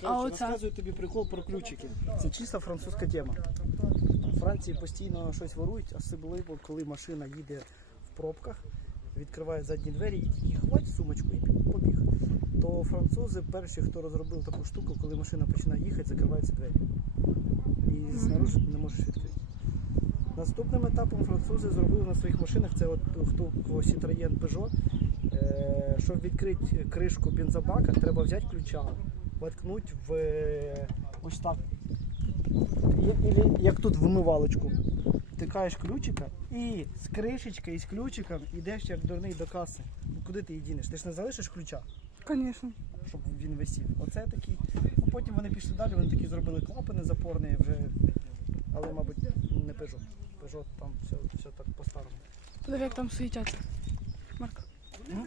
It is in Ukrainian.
Коротше, оця? розказую тобі прикол про ключики. Це чисто французька тема. В Франції постійно щось ворують, особливо коли машина їде в пробках, відкриває задні двері і хвать сумочку і побіг. То французи перші, хто розробив таку штуку, коли машина починає їхати, закриваються двері. І знаружи ти не можеш відкрити. Наступним етапом французи зробили на своїх машинах, це от хто кого Citroën Peugeot, е, щоб відкрити кришку бензобака, треба взяти ключа, воткнути в е, ось так. Як тут в вмивалочку. Втикаєш ключика і з кришечки, і з ключиком йдеш як дурний до каси. Ну, Куди ти її дінеш? Ти ж не залишиш ключа, Звісно. щоб він висів. Оце такий. Ну, потім вони пішли далі, вони такі зробили клапани запорні вже. Але, мабуть, не Peugeot. Peugeot там все, все так по-старому. Подиви, як там світять. Марк. Ну,